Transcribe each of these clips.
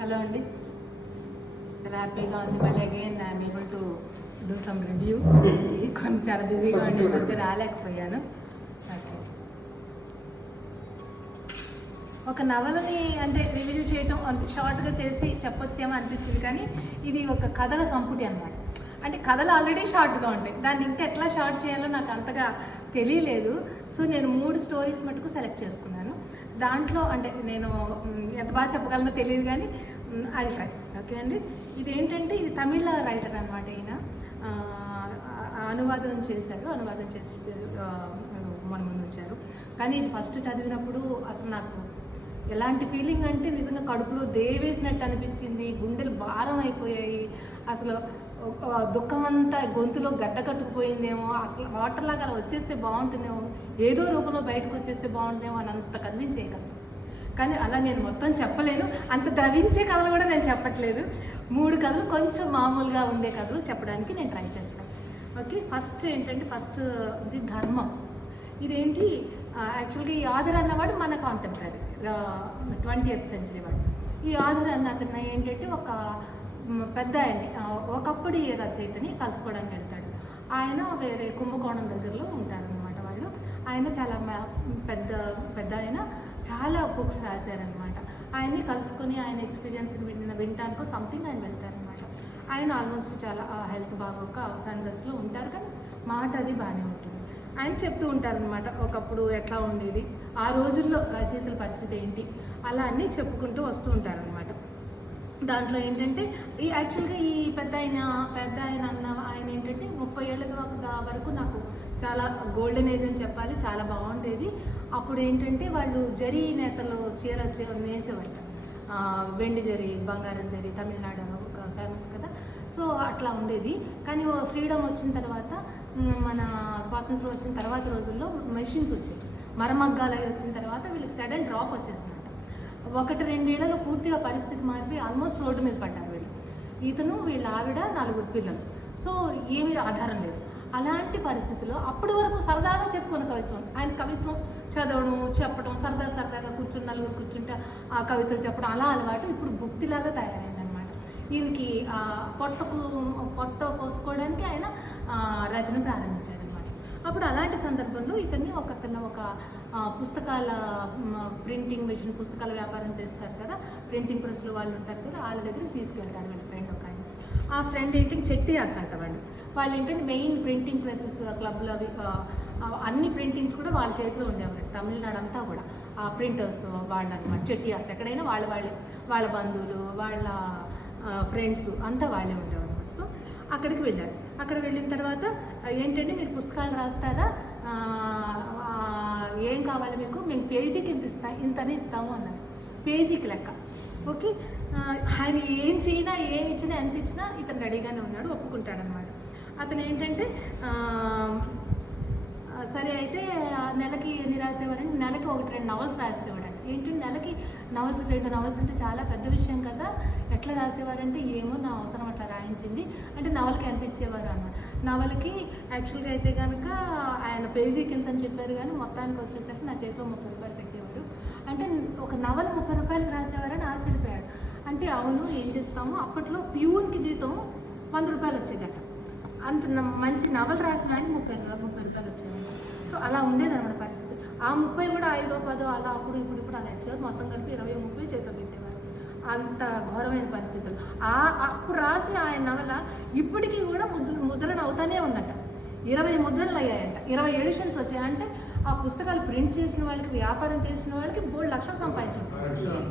Hello అండి, చాలా హ్యాపీగా ఉంది. మళ్ళీ again I'm able to do some review. కొంచెం చాలా బిజీగా ఉండి మధ్య రాలేకపోయాను. ఓకే, ఒక నవలని అంటే రివ్యూ చేయటం షార్ట్గా చేసి చెప్పొచ్చేమో అనిపించింది, కానీ ఇది ఒక కథల సంపుటి అనమాట. అంటే కథలు ఆల్రెడీ షార్ట్గా ఉంటాయి, దాన్ని ఇంకా ఎట్లా షార్ట్ చేయాలో నాకు అంతగా తెలియలేదు. సో నేను 3 స్టోరీస్ మటుకు సెలెక్ట్ చేసుకున్నాను. దాంట్లో అంటే నేను ఎంత బాగా చెప్పగలనో తెలియదు, కానీ అది ట్రై. ఓకే అండి, ఇదేంటంటే ఇది తమిళ రైటర్ అనమాట. ఈయన అనువాదం చేసి మన ముందు ఉంచారు. కానీ ఇది ఫస్ట్ చదివినప్పుడు అసలు నాకు ఎలాంటి ఫీలింగ్ అంటే నిజంగా కడుపులో దేవేసినట్టు అనిపించింది. గుండెలు భారం అయిపోయాయి. అసలు దుఃఖం అంతా గొంతులో గడ్డ కట్టుకుపోయిందేమో, అసలు వాటర్ లాగా అలా వచ్చేస్తే బాగుంటుందేమో, ఏదో రూపంలో బయటకు వచ్చేస్తే బాగుంటుందేమో అని అంత కదిలించే కథ. కానీ అలా నేను మొత్తం చెప్పలేను, అంత ద్రవించే కథలు కూడా నేను చెప్పట్లేదు. 3 కథలు కొంచెం మామూలుగా ఉండే కథలు చెప్పడానికి నేను ట్రై చేస్తాను. ఓకే, ఫస్ట్ ఏంటంటే ఇది ధర్మం. ఇదేంటి యాక్చువల్గా ఈ ఆథర్ అన్నవాడు మన కాంటెంపరీ 20th century వాడు. ఈ ఆథర్ అన్న అతను ఏంటంటే ఒక పెద్ద ఆయన్ని, ఒకప్పుడు రచయితని కలుసుకోవడానికి వెళ్తాడు. ఆయన వేరే కుంభకోణం దగ్గరలో ఉంటారనమాట వాళ్ళు. ఆయన చాలా పెద్ద ఆయన, చాలా బుక్స్ రాశారనమాట. ఆయన్ని కలుసుకొని ఆయన ఎక్స్పీరియన్స్ని వినటానికో సంథింగ్ ఆయన వెళ్తారనమాట. ఆయన ఆల్మోస్ట్ చాలా హెల్త్ బాగోక అవసరం దశలో ఉంటారు, కానీ మాట అది బాగానే ఉంటుంది. ఆయన చెప్తూ ఉంటారనమాట ఒకప్పుడు ఎట్లా ఉండేది, ఆ రోజుల్లో రచయితల పరిస్థితి ఏంటి, అలా అన్నీ చెప్పుకుంటూ వస్తూ ఉంటారనమాట. దాంట్లో ఏంటంటే యాక్చువల్గా ఈ పెద్ద ఆయన అన్న ఆయన ఏంటంటే 30 ఏళ్ళ వరకు నాకు చాలా గోల్డెన్ ఏజ్ అని చెప్పాలి, చాలా బాగుండేది. అప్పుడు ఏంటంటే వాళ్ళు జరీ నేతలు చీర నేసేవారట, వెండి జరీ, బంగారం జరీ, తమిళనాడు ఒక ఫేమస్ కదా. సో అట్లా ఉండేది. కానీ ఫ్రీడమ్ వచ్చిన తర్వాత, మన స్వాతంత్రం వచ్చిన తర్వాత రోజుల్లో మెషిన్స్ వచ్చాయి, మరమగ్గాలు అవి వచ్చిన తర్వాత వీళ్ళకి సడన్ డ్రాప్ వచ్చేసిందట. 1-2 ఏళ్లలో పూర్తిగా పరిస్థితి మారిపోయి ఆల్మోస్ట్ రోడ్డు మీద పడ్డారు వీళ్ళు. ఇతను, వీళ్ళ ఆవిడ, 4 పిల్లలు. సో ఏమీ ఆధారం లేదు. అలాంటి పరిస్థితిలో అప్పటి వరకు సరదాగా చెప్పుకున్న కవిత్వం, ఆయన కవిత్వం చదవడం, చెప్పడం, సరదాగా కూర్చుని 4 కూర్చుంటే ఆ కవితలు చెప్పడం అలా అలవాటు ఇప్పుడు భుక్తిలాగా తయారైందనమాట. ఈయనకి పొట్ట పోసుకోవడానికి ఆయన రచన ప్రారంభించాడు అనమాట. అప్పుడు అలాంటి సందర్భంలో ఇతన్ని ఒక పుస్తకాల ప్రింటింగ్ మెషిన్, పుస్తకాల వ్యాపారం చేస్తారు కదా, ప్రింటింగ్ ప్రెస్లో వాళ్ళు ఉంటారు కదా, వాళ్ళ దగ్గరికి తీసుకెళ్తారు వీళ్ళ ఫ్రెండ్ ఒక ఆయన. ఆ ఫ్రెండ్ ఏంటంటే చెట్టియార్స్ అంట వాళ్ళు ఏంటంటే మెయిన్ ప్రింటింగ్ ప్రెసెస్ క్లబ్లు అవి అన్ని ప్రింటింగ్స్ కూడా వాళ్ళ చేతిలో ఉండేవారు. తమిళనాడు అంతా కూడా ఆ ప్రింటర్స్ వాళ్ళు అనమాట. చెట్టియార్స్ ఎక్కడైనా వాళ్ళ బంధువులు, వాళ్ళ ఫ్రెండ్స్ అంతా వాళ్ళే ఉండేవారు. సో అక్కడికి వెళ్ళారు. అక్కడ వెళ్ళిన తర్వాత ఏంటంటే మీరు పుస్తకాలు రాస్తారా, ఏం కావాలి మీకు, మేము పేజీకి ఇంతనే ఇస్తాము అన్నారు. పేజీకి లెక్క. ఓకే, ఆయన ఏం చేయినా ఏమి ఇచ్చినా ఎంత ఇచ్చినా ఇతను రెడీగానే ఉన్నాడు, ఒప్పుకుంటాడనమాట. అతను ఏంటంటే సరే అయితే నెలకి ఎన్ని రాసేవారంటే నెలకి 1-2 నవల్స్ రాసేవాడంట. ఏంటంటే నెలకి 2 నవల్స్ అంటే చాలా పెద్ద విషయం కదా, ఎట్లా రాసేవారంటే ఏమో నా అవసరం అట్లా రాయించింది అంటే నవలకి ఎంత ఇచ్చేవారు అన్నమాట. నవలకి యాక్చువల్గా అయితే కనుక ఆయన పేజీకి ఎంత అని చెప్పారు, కానీ మొత్తానికి వచ్చేసరికి నా చేతిలో 30 రూపాయలు పెట్టేవారు. అంటే ఒక నవల 30 రూపాయలకి రాసేవారని ఆశ్చర్యపోయాడు. అంటే అవును, ఏం చేస్తాము, అప్పట్లో ప్యూన్కి జీతం 100 రూపాయలు వచ్చేదట. అంత మంచి నవలు రాసిన ఆయన 30 రూపాయలు వచ్చేవారు. సో అలా ఉండేదన్నమాట పరిస్థితి. ఆ 30 కూడా 5-10 అలా అప్పుడు ఇప్పుడు అలా వచ్చేవారు. మొత్తం కలిపి 20-30 చేతిలో పెట్టేవారు. అంత ఘోరమైన పరిస్థితులు. అప్పుడు రాసి ఆయన నవల ఇప్పటికీ కూడా ముద్రణ అవుతానే ఉందట. 20 ముద్రణలు అయ్యాయంట, 20 ఎడిషన్స్ వచ్చాయంటే ఆ పుస్తకాలు ప్రింట్ చేసిన వాళ్ళకి, వ్యాపారం చేసిన వాళ్ళకి 3 లక్షలు సంపాదించారు.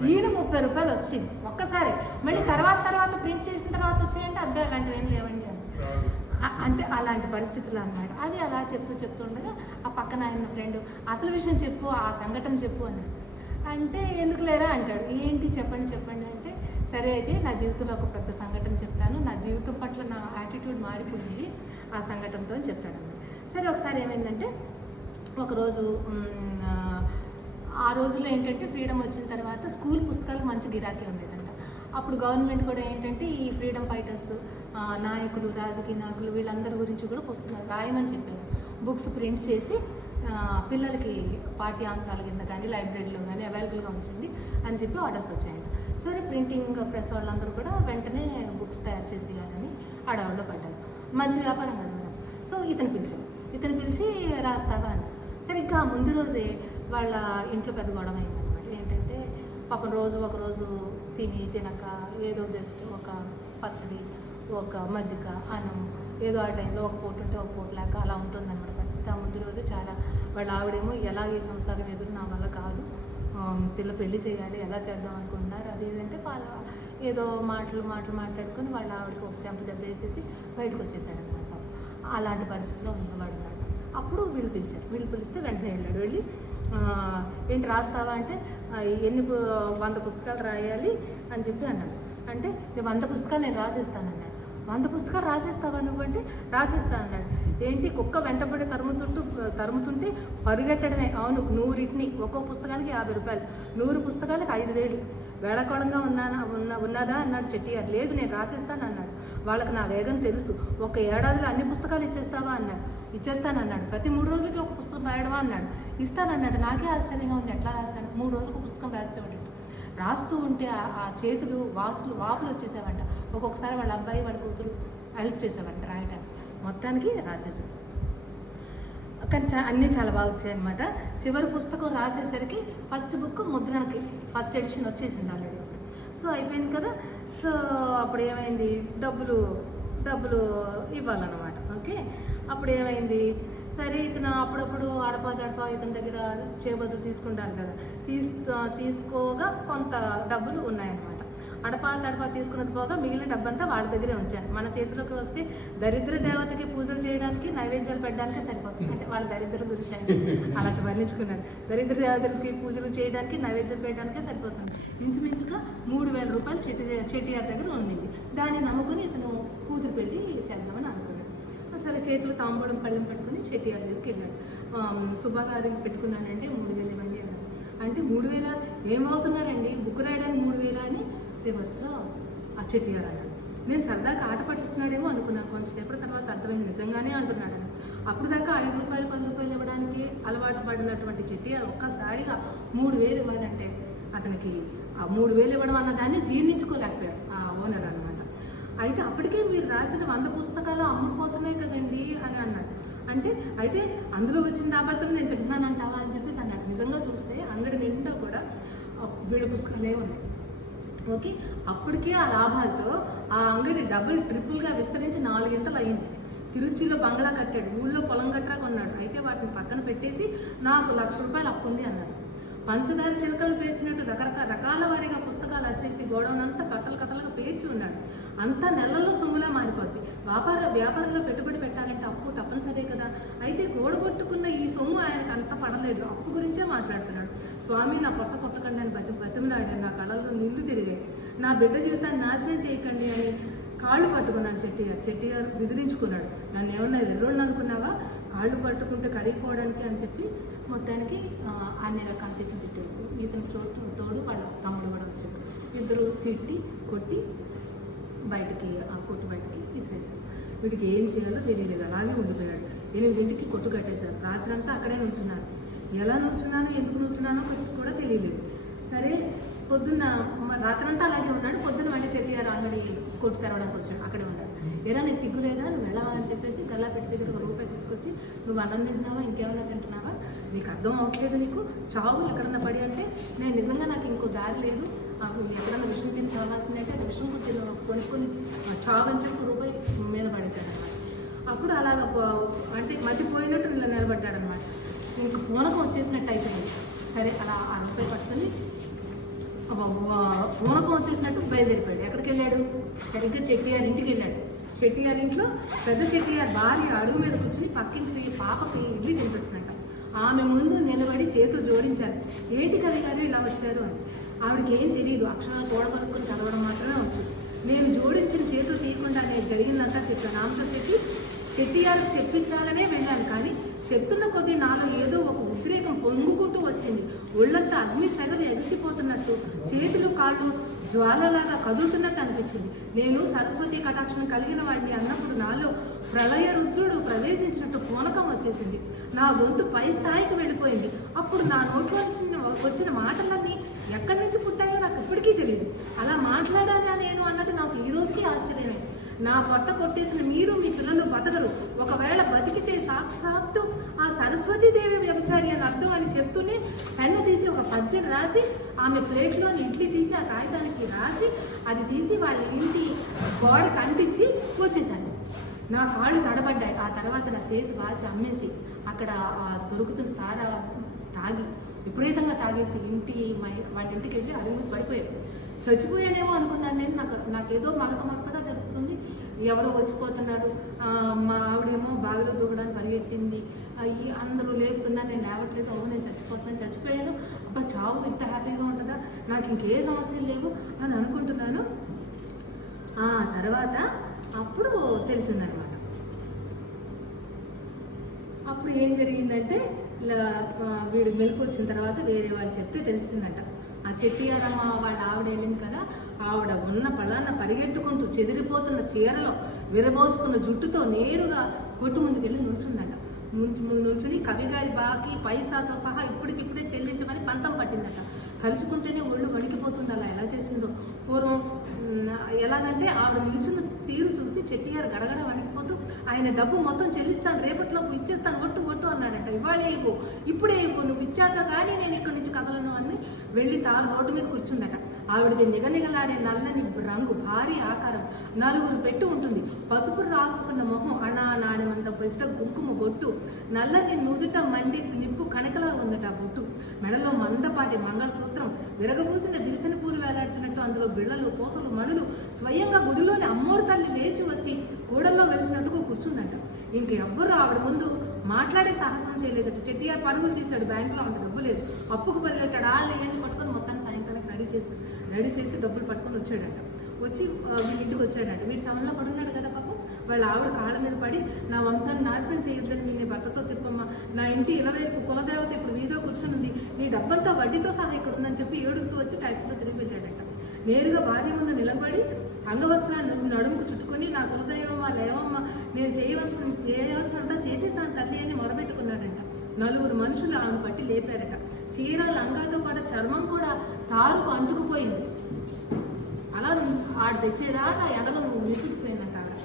ఈయన 30 రూపాయలు వచ్చింది ఒక్కసారి. మళ్ళీ తర్వాత ప్రింట్ చేసిన తర్వాత వచ్చాయంటే అబ్బాయి అలాంటివి ఏం లేవండి అని. అంటే అలాంటి పరిస్థితులు అన్నాడు. అది అలా చెప్తుండగా ఆ పక్కన ఆయన ఫ్రెండ్ అసలు విషయం చెప్పు, ఆ సంఘటన చెప్పు అన్నాడు. అంటే ఎందుకు లేరా అంటాడు. ఏంటి చెప్పండి అంటే, సరే అయితే నా జీవితంలో ఒక పెద్ద సంఘటన చెప్తాను, నా జీవితం పట్ల నా యాటిట్యూడ్ మారిపోయింది ఆ సంఘటనతో అని చెప్తాడు. సరే ఒకసారి ఏమైందంటే, ఒకరోజు ఆ రోజుల్లో ఏంటంటే ఫ్రీడమ్ వచ్చిన తర్వాత స్కూల్ పుస్తకాలకు మంచి గిరాకీ ఉండేదంట. అప్పుడు గవర్నమెంట్ కూడా ఏంటంటే ఈ ఫ్రీడమ్ ఫైటర్స్, నాయకులు, రాజకీయ నాయకులు వీళ్ళందరి గురించి కూడా పుస్తకాలు రాయమని చెప్పారు. బుక్స్ ప్రింట్ చేసి పిల్లలకి పాఠ్యాంశాల కింద కానీ లైబ్రరీలో కానీ అవైలబుల్గా ఉంచండి అని చెప్పి ఆర్డర్స్ వచ్చాయంట. సరే ప్రింటింగ్ ప్రెస్ వాళ్ళందరూ కూడా వెంటనే బుక్స్ తయారు చేసేయాలని ఆడవాళ్ళు పడ్డారు. మంచి వ్యాపారం కదా మేడం. సో ఇతను పిలిచి రాస్తావా అని. సరే ఇంకా ముందు రోజే వాళ్ళ ఇంట్లో పెద్ద గొడవ అయిందనమాట. ఏంటంటే పాపం ఒకరోజు తినక ఏదో జస్ట్ ఒక పచ్చడి, ఒక మజ్జిగ, అన్నం ఏదో ఆ టైంలో ఒక పూట ఉంటే ఒక పూట లేక అలా ఉంటుందన్నమాట పరిస్థితి. ఆ ముందు రోజు చాలా వాళ్ళ ఆవిడేమో ఎలా ఈ సంసారం ఎదురు నా వల్ల కాదు, పెళ్లి చేయాలి, ఎలా చేద్దాం అనుకుంటున్నారు అది ఏదంటే ఏదో మాటలు మాట్లాడుకొని వాళ్ళ ఆవిడకి ఒక చెంప దెబ్బ వేసేసి బయటకు వచ్చేసాడనమాట. అలాంటి పరిస్థితిలో ఉన్నవాడు అన్నాడు. అప్పుడు వీళ్ళు పిలిస్తే వెంటనే వెళ్ళి ఏంటి రాస్తావా అంటే 100 పుస్తకాలు రాయాలి అని చెప్పి అన్నాడు. అంటే 100 పుస్తకాలు నేను రాసేస్తానన్నాడు. 100 పుస్తకాలు రాసేస్తావా నువ్వంటే రాసేస్తాను అన్నాడు. ఏంటి కుక్క వెంటబడి తరుముతుంటే పరిగెట్టడమే. అవును, 100 ఒక్కో పుస్తకానికి 50 రూపాయలు, 100 పుస్తకాలకు 5,000 వేళకోళంగా ఉన్నదా అన్నాడు చెట్టిగారు. లేదు నేను రాసేస్తాను అన్నాడు. వాళ్ళకి నా వేగం తెలుసు. ఒక ఏడాదిలో అన్ని పుస్తకాలు ఇచ్చేస్తానన్నాడు. ప్రతి 3 రోజులకి ఒక పుస్తకం రాయడమా అన్నాడు. ఇస్తానన్నాడు. నాకే ఆశ్చర్యంగా ఉంది, ఎట్లా రాశాను? 3 రోజులకు పుస్తకం రాస్తూ ఉంటే ఆ చేతులు వాపులు వచ్చేసావంట. ఒక్కొక్కసారి వాళ్ళ అబ్బాయి వాళ్ళ కూతురు హెల్ప్ చేసావంట రాయటానికి. మొత్తానికి రాసేసాడు. కానీ అన్నీ చాలా బాగా వచ్చాయన్నమాట. చివరి పుస్తకం రాసేసరికి ఫస్ట్ బుక్ ముద్రణకి ఫస్ట్ ఎడిషన్ వచ్చేసింది ఆల్రెడీ. సో అయిపోయింది కదా. సో అప్పుడు ఏమైంది, డబ్బులు ఇవ్వాలన్నమాట. ఓకే, అప్పుడు ఏమైంది, సరే ఇతను అప్పుడప్పుడు అడపా ఇతని దగ్గర చేబదులు తీసుకుంటారు కదా, తీసుకోగా కొంత డబ్బులు ఉన్నాయన్నమాట. అడపా తీసుకున్నది పోగా మిగిలిన డబ్బంతా వాళ్ళ దగ్గరే ఉంచాను. మన చేతిలోకి వస్తే దరిద్ర దేవతకి పూజలు చేయడానికి, నైవేద్యాలు పెట్టడానికే సరిపోతుంది. అంటే వాళ్ళ దరిద్రం గురించి అంటే అలా వర్ణించుకున్నాడు. దరిద్ర దేవతలకి పూజలు చేయడానికి, నైవేద్యాలు పెట్టడానికే సరిపోతుంది. ఇంచుమించుగా 3,000 రూపాయలు చెట్టిగారి దగ్గర ఉండింది. దాన్ని నమ్ముకుని ఇతను కూతురు పెళ్ళి చేద్దామని అనుకున్నాడు. సరే చేతులు తాంబూలం పళ్ళెం పట్టుకుని చెట్టిగారి దగ్గరికి వెళ్ళాడు. శుభకార్యం పెట్టుకున్నానంటే 3,000 ఇవ్వండి అన్నాడు. అంటే 3,000 ఏమవుతున్నారండి, బుక్ రాయడానికి 3,000 అని రివర్స్లో ఆ చెట్టిగారు అన్నాడు. నేను సరదాగా ఆట పట్టిస్తున్నాడేమో అనుకున్నాను. కొంతసేపటి తర్వాత అర్థమైంది నిజంగానే అంటున్నాడని. అప్పుడు దాకా 5 రూపాయలు 10 రూపాయలు ఇవ్వడానికి అలవాటు పడినటువంటి చెట్టిగారు ఒక్కసారిగా 3,000 ఇవ్వాలంటే అతనికి ఆ 3,000 ఇవ్వడం అన్న దాన్ని జీర్ణించుకోలేకపోయాడు ఆ ఓనర్ అనమాట. అయితే అప్పటికే మీరు రాసిన 100 పుస్తకాలు అమ్ముకుపోతున్నాయి కదండి అని అన్నాడు. అంటే అయితే అందులో వచ్చిన లాభాలతో నేను తింటున్నానంటావా అని చెప్పేసి అన్నాడు. నిజంగా చూస్తే అంగడి నిండా కూడా వీళ్ళ పుస్తకాలే ఉన్నాయి. ఓకే, అప్పటికే ఆ లాభాలతో ఆ అంగడి ట్రిపుల్గా విస్తరించి 4 ఇంతలు అయింది. తిరుచిలో బంగ్లా కట్టాడు, ఊళ్ళో పొలం గట్రా కొన్నాడు. అయితే వాటిని పక్కన పెట్టేసి నాకు 1,00,000 రూపాయలు అప్పు ఉంది అన్నాడు. పంచదార చిలకలు పేర్చినట్టు రకరకాల వారీగా పుస్తకాలు వచ్చేసి గోడౌన్ అంతా కట్టలుగా పేర్చి ఉన్నాడు. అంతా నెలల్లో సొమ్ములా మారిపోద్ది. వ్యాపారంలో పెట్టుబడి పెట్టాలంటే అప్పు తప్పనిసరే కదా. అయితే కూడగొట్టుకున్న ఈ సొమ్ము ఆయనకు అంత పడలేదు. అప్పు గురించే మాట్లాడుతున్నాడు. స్వామి నా కొట్టకండి అని బతిమలాడాను. నా కళల్లో నీళ్లు తిరిగాయి. నా బిడ్డ జీవితాన్ని నాశనం చేయకండి అని కాళ్ళు పట్టుకున్నాను. చెట్టిగారు బెదిరించుకున్నాడు. నన్ను ఏమన్నా ఎర్రోళ్ళు అనుకున్నావా, కాళ్ళు పట్టుకుంటే కరిగిపోవడానికి అని చెప్పి మొత్తానికి అన్ని రకాల తిట్టారు. ఇతను తోడు వాళ్ళ తమ్ముడు కూడా వచ్చాడు. ఇద్దరు తిట్టి కొట్టి కొట్టు బయటికి విసిరేశారు. వీడికి ఏం చేయాలో తెలియలేదు, అలాగే ఉండిపోయాడు. 8ంటికి కొట్టు కట్టేశారు. రాత్రి అంతా అక్కడే నుంచున్నారు. ఎలా నుంచున్నానో ఎందుకు నుంచున్నానో కూడా తెలియలేదు. సరే పొద్దున్న రాత్రంతా అలాగే ఉన్నాడు. పొద్దున్న మళ్ళీ చెట్టిగారు ఆల్రెడీ కొట్టు తెరవడానికి వచ్చాడు. అక్కడే ఉన్నాడు. ఎరా నీ సిగ్గు లేదా, నువ్వు వెళ్ళావని చెప్పేసి గల్లా పెట్టి దగ్గర 1 రూపాయి తీసుకొచ్చి, నువ్వు అన్నం తింటున్నావా ఇంకేమైనా తింటున్నావా, నీకు అర్థం అవ్వట్లేదు, నీకు చావు ఎక్కడన్నా పడి అంటే నేను నిజంగా నాకు ఇంకో దారి లేదు, నాకు ఎక్కడన్నా విషయం తిని చావాల్సిందంటే అది విషయం కొనుక్కొని చావు అని చెప్పి 1 రూపాయి మీద పడేశాడు అనమాట. అప్పుడు అలాగ అంటే మతిపోయినట్టు ఇలా నిలబడ్డాడనమాట. ఇంక పూనకం వచ్చేసినట్టు అయిపోయింది. సరే అలా 1 రూపాయి పట్టుకొని పూనకం వచ్చేసినట్టు బయలుదేరిపోయాడు. ఎక్కడికి వెళ్ళాడు, సరిగ్గా చెట్టిగారి ఇంటికి వెళ్ళాడు. చెట్టిగారి ఇంట్లో పెద్ద చెట్టిగారి భార్య అడుగు మీద కూర్చుని పక్కింటి పాపకి ఇడ్లీ తినిపిస్తున్నట్ట. ఆమె ముందు నిలబడి చేతులు జోడించారు. ఏంటి కవి గారు ఇలా వచ్చారు అని. ఆవిడకి ఏం తెలియదు, అక్షరాలు కూడబలుకొని చదవడం మాత్రమే వచ్చు. నేను జోడించిన చేతులు తీయకుండా నేను జరిగిందంతా చెప్పాను. ఆమెతో చెప్పి చెట్టిగారికి చెప్పించాలనే వెళ్ళాను. కానీ చెప్తున్న కొద్దీ నాలో ఏదో ఒక ఉద్రేకం పొంగుకుంటూ వచ్చింది. ఒళ్ళంతా అగ్ని సెగలు ఎగిసిపోతున్నట్టు, చేతులు కాళ్ళు జ్వాలలాగా కదులుతున్నట్టు అనిపించింది. నేను సరస్వతి కటాక్షం కలిగిన వాడిని అన్నప్పుడు నాలో ప్రళయ రుద్రుడు ప్రవేశించినట్టు పూనకం వచ్చేసింది. నా గొంతు పై స్థాయికి వెళ్ళిపోయింది. అప్పుడు నా నోట్లో వచ్చిన మాటలన్నీ ఎక్కడి నుంచి పుట్టాయో నాకు ఇప్పుడు ఇప్పటికీ తెలియదు. అలా మాట్లాడానా నేను అన్నది నాకు ఈ రోజుకి ఆశ్చర్యమే. నా పొట్ట కొట్టేసిన మీరు మీ పిల్లలు బతకరు, ఒకవేళ బతికితే సాక్షాత్తు ఆ సరస్వతీదేవి వ్యభిచారి అని అర్థం అని చెప్తూనే పెన్ను తీసి ఒక పద్యం రాసి ఆమె ప్లేట్లో ఇడ్లీ తీసి ఆ కాగితానికి రాసి అది తీసి వాళ్ళ ఇంటి గోడకు అంటించి వచ్చేసాను. నా కాళ్ళు తడబడ్డాయి. ఆ తర్వాత నా చేతి వాచి అమ్మేసి అక్కడ దొరుకుతున్న సారా తాగి విపరీతంగా తాగేసి వాళ్ళ ఇంటికి వెళ్ళి అది పడిపోయాడు. చచ్చిపోయానేమో అనుకున్నాను నేను. నాకేదో మగతగా తెలుస్తుంది, ఎవరో వచ్చిపోతున్నారు. మా ఆవిడేమో బావిలో దూకడానికి పరిగెట్టింది, అందరూ లేపుతున్నా, నేను లేవట్లేదు, అవును నేను చచ్చిపోయాను. అబ్బా చావు ఇంత హ్యాపీగా ఉంటుందా, నాకు ఇంకే సమస్యలు లేవు అని అనుకుంటున్నాను. ఆ తర్వాత అప్పుడు తెలిసిందనమాట. అప్పుడు ఏం జరిగిందంటే వీడు మెలకు వచ్చిన తర్వాత వేరే వాళ్ళు చెప్తే తెలిసిందంట. ఆ చెట్టియారమ్మ వాళ్ళ ఆవిడ వెళ్ళింది కదా, ఆవిడ ఉన్న పళ్ళాన్న పరిగెట్టుకుంటూ చెదిరిపోతున్న చీరలో విరబోసుకున్న జుట్టుతో నేరుగా కొట్టు ముందుకెళ్ళి నిల్చుందంట. నిల్చుని కవిగారి బాకి పైసాతో సహా ఇప్పటికిప్పుడే చెల్లించమని పంతం పట్టిందట. తలుచుకుంటేనే ఒళ్ళు వణికిపోతుంది. అలా ఎలా చేసిందో. పూర్వం ఎలాగంటే ఆవిడ నిల్చున్న తీరు చూసి చెట్టిగారు గడగడ వణికిపోతూ, ఆయన డబ్బు మొత్తం చెల్లిస్తాను, రేపటిలోపు ఇచ్చేస్తాను, ఒట్టు అన్నాడట. ఇవాళ ఇవ్వు, ఇప్పుడే ఇవ్వు, నువ్వు ఇచ్చాక కానీ నేను ఇక్కడి నుంచి కదలను అని వెళ్ళి తాను రోడ్డు మీద కూర్చుందట. ఆవిడది నిగనిగలాడే నల్లని రంగు, భారీ ఆకారం, 4 పెట్టు ఉంటుంది, పసుపు రాసుకున్న మొహం, నాణెమంత పెద్ద కుంకుమ బొట్టు, నల్లని నుదుట మండి నిప్పు కణకలా ఉందట బొట్టు, మెడలో మందపాటి మంగళసూత్రం, విరగబూసిన దిరిసెన పూలు వేలాడుతున్నట్టు అందులో బిళ్ళలు, పూసలు, మణులు, స్వయంగా గుడిలోని అమ్మోరు తల్లి లేచి వచ్చి కూడల్లో వెలిసినట్టుగా కూర్చుందంట. ఇంకెవ్వరు ఆవిడ ముందు మాట్లాడే సాహసం చేయలేదట. చెట్టిగారు పరుగులు తీశాడు, బ్యాంకులో అంత డబ్బు లేదు, అప్పుకు పరిగెట్టాడు. వాళ్ళ ఏంటి పట్టుకొని మొత్తాన్ని సాయంకాలానికి రెడీ చేసి డబ్బులు పట్టుకొని వచ్చాడంట. వచ్చి వీడింటికి వచ్చాడంట. వీడి సమంలో పడున్నాడు కదా పాపం. వాళ్ళ ఆవిడ కాళ్ళ మీద పడి, నా వంశాన్ని నాశనం చేయొద్దని మీ భర్తతో చెప్పమ్మా, నా ఇంటి ఇలవైపు కులదేవత ఇప్పుడు వీధిలో కూర్చొని ఉంది, నీ డబ్బంతా వడ్డీతో సహా ఇక్కడ ఉందని చెప్పి ఏడుస్తూ వచ్చి ట్యాక్సీలో తిరిగి వెళ్ళాడట. నేరుగా భార్య ముందు నిలబడి అంగవస్త్రాన్ని నడుముకు చుట్టుకొని, నా కులదైవమ్మ లేవమ్మ, నేను చేయవలసినంతా చేసేసాను తల్లి అని మొరబెట్టుకున్నాడంట. 4 మనుషులు ఆమె పట్టి లేపారట. చీర లంగాతో పాటు చర్మం కూడా తారుకు అంటుకుపోయింది. అలా ఆడ తెచ్చేదాకా ఎడలో నిలిచిపోయిందంట ఆవిడ.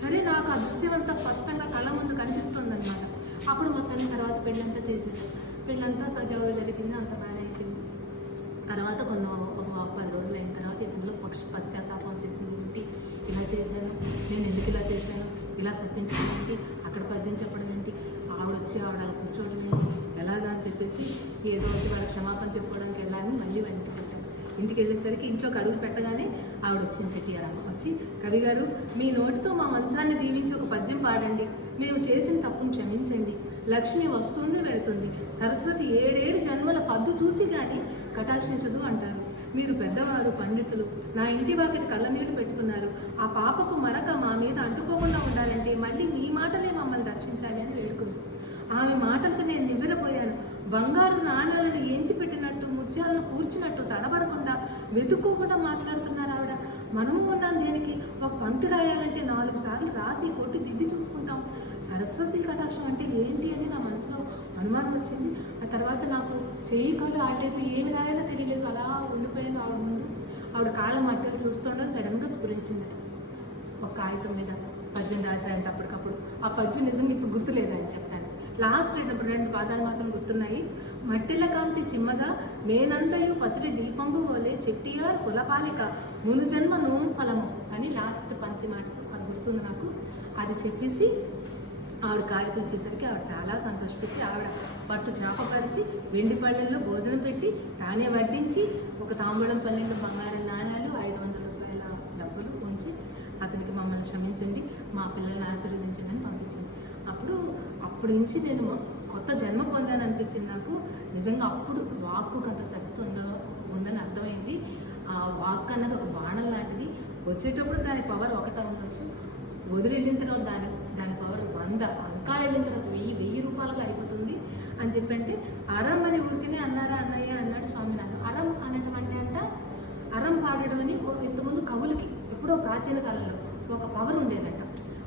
సరే, నాకు ఆ దృశ్యం అంతా స్పష్టంగా కళ్ళ ముందు కనిపిస్తుంది అనమాట. అప్పుడు మొత్తాన్ని తర్వాత పెళ్ళంతా చేసేసారు. పెళ్ళంతా సజావుగా జరిగింది, అంత బాగా అయిపోయింది. తర్వాత ఒక 10 రోజులు అయిన తర్వాత ఇతనిలో పశ్చాత్తాపం వచ్చేసింది. ఏంటి ఇలా చేశాను, నేను ఎందుకు ఇలా చేశాను, ఇలా సత్పించడం ఏంటి, అక్కడ పద్యం చెప్పడం ఏంటి, ఆవిడ వచ్చి ఆవిడ అలా కూర్చోవడం ఏంటి, ఎలాగా అని చెప్పేసి ఏదో ఒకటి వాళ్ళ క్షమాపణ చెప్పుకోవడానికి వెళ్ళాలని మళ్ళీ వెంటకి పెట్టాను. ఇంటికి వెళ్ళేసరికి ఇంట్లోకి అడుగు పెట్టగానే ఆవిడ వచ్చింది. చెట్టియారమ్మ వచ్చి, కవిగారు మీ నోటితో మా వంశాన్ని దీవించి ఒక పద్యం పాడండి, మేము చేసిన తప్పును క్షమించండి, లక్ష్మి వస్తుంది వెళుతుంది, సరస్వతి 7 జన్మల పద్దు చూసి కానీ కటాక్షించదు అంటారు. మీరు పెద్దవారు, పండితులు, నా ఇంటి వాకిటి కళ్ళనీళ్ళు పెట్టుకున్నారు. ఆ పాపపు మరక మా మీద అంటుకోకుండా ఉండాలంటే మళ్ళీ మీ మాటలే మమ్మల్ని రక్షించాలి అని వేడుకుంది. ఆమె మాటలకు నేను నివ్వెరపోయాను. బంగారు నాణాలను ఏంచి పెట్టినట్టు, ముత్యాలను కూర్చున్నట్టు తడబడకుండా వెతుక్కోకుండా మాట్లాడుతున్నారు ఆవిడ. మనము ఉన్నాం దేనికి, ఒక పంక్తి రాయాలంటే 4 సార్లు రాసి కొట్టి దిద్ది చూసుకుంటాం. సరస్వతి కటాక్షం అంటే ఏంటి అని నా మనసులో అనుమానం వచ్చింది. ఆ తర్వాత నాకు చెయ్యి కాళ్ళు ఆడలేదు, ఏమి రాయాలో తెలియలేదు. అలా ఉండిపోయాను ఆవిడ ముందు. ఆవిడ కాళ్ళ మట్టలు చూస్తుండగా సడన్గా స్ఫురించింది. ఒక కాగితం మీద పద్యం రాశాడంటే అప్పటికప్పుడు. ఆ పద్యం నిజంగా ఇప్పుడు గుర్తులేదు అని చెప్తాను. లాస్ట్ 2 పాదాలు మాత్రం గుర్తున్నాయి. మట్టిల కాంతి చిమ్మగా మేనంతయు పసిడి దీపంబు వలే చెట్టియార్ కులపాలిక మును జన్మ నోము ఫలము అని లాస్ట్ పంక్తి మాట అది గుర్తుంది నాకు. అది చెప్పేసి ఆవిడ కాగితం ఇచ్చేసరికి ఆవిడ చాలా సంతోషపెట్టి ఆవిడ పట్టు చేపపరిచి వెండి పళ్ళెల్లో భోజనం పెట్టి తానే వడ్డించి ఒక తాంబూలం పల్లెల్లో బంగారం నాణ్యాలు 500 రూపాయల డబ్బులు ఉంచి అతనికి మమ్మల్ని క్షమించండి, మా పిల్లల్ని ఆశీర్వదించండి అని పంపించింది. అప్పుడు నుంచి నేను కొత్త జన్మ పొందాను అనిపించింది నాకు. నిజంగా అప్పుడు వాక్కుకు అంత శక్తి ఉందని అర్థమైంది. ఆ వాక్ అన్నది ఒక బాణం లాంటిది. వచ్చేటప్పుడు దాని పవర్ 1 ఉండొచ్చు, వదిలి వెళ్ళిన తర్వాత దాని పవర్ 100, ఇంకా వెళ్ళిన తర్వాత 1000 రూపాయలుగా అయిపోతుంది అని చెప్పంటే, అరం అని ఊరికనే అన్నారా అన్నయ్య అన్నాడు స్వామి నాకు. అరం అనేటువంటి అరం పాడడం అని ఇంతకుముందు కవులకి ఎప్పుడో ప్రాచీన కాలంలో ఒక పవర్ ఉండేదట.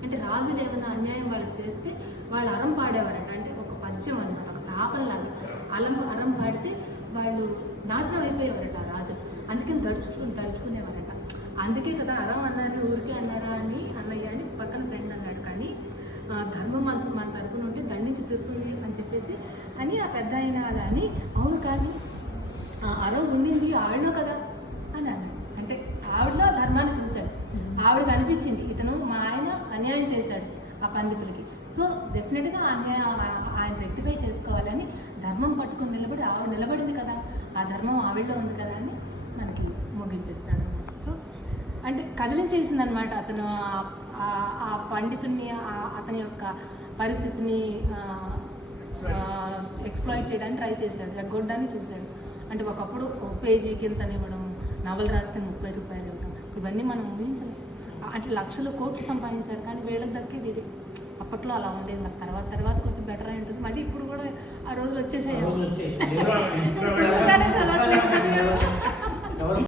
అంటే రాజులు ఏమైనా అన్యాయం వాళ్ళకి చేస్తే వాళ్ళు అరం పాడేవారట. అంటే ఒక పద్యం అన్నమాట, ఒక శాపంలాగా అరం పాడితే వాళ్ళు నాశనం అయిపోయేవారట ఆ రాజు. అందుకని దడుచుకునేవారట. అందుకే కదా అరం అన్నారని ఊరికే అన్నారా అని అన్నయ్య అని పక్కన ఫ్రెండ్ అన్నాడు. కానీ ధర్మం మన తరపున ఉంటే దండించి తీరుతుంది అని చెప్పేసి అని ఆ పెద్ద ఆయన అలా అని, అవును కానీ అరం ఉండింది ఆవిడలో కదా అని అన్నాడు. అంటే ఆవిడలో ధర్మాన్ని చూశాడు. ఆవిడకి అనిపించింది ఇతను మా ఆయన అన్యాయం చేశాడు ఆ పండితులకి, సో డెఫినెట్గా ఆయన రెక్టిఫై చేసుకోవాలని ధర్మం పట్టుకుని నిలబడి ఆవిడ నిలబడింది కదా, ఆ ధర్మం ఆవిడలో ఉంది కదా అని మనకి ముగింపిస్తాడు అనమాట. సో అంటే కదిలించేసింది అనమాట అతను ఆ పండితుడిని, అతని యొక్క పరిస్థితిని ఎక్స్ప్లాయిట్ చేయడానికి ట్రై చేశాడు, ఎగ్గొట్టడానికి చూశాడు. అంటే ఒకప్పుడు పేజీకి ఇంతనివ్వడం, నవలు రాస్తే 30 రూపాయలు ఇవ్వడం, ఇవన్నీ మనం ఊహించలేం. అంటే లక్షలు కోట్లు సంపాదించారు, కానీ వీళ్ళకి దక్కేది ఇది. అప్పట్లో అలా ఉండేది. మరి తర్వాత కొంచెం బెటర్ అయి ఉంటుంది. మళ్ళీ ఇప్పుడు కూడా ఆ రోజులు వచ్చేసాయి.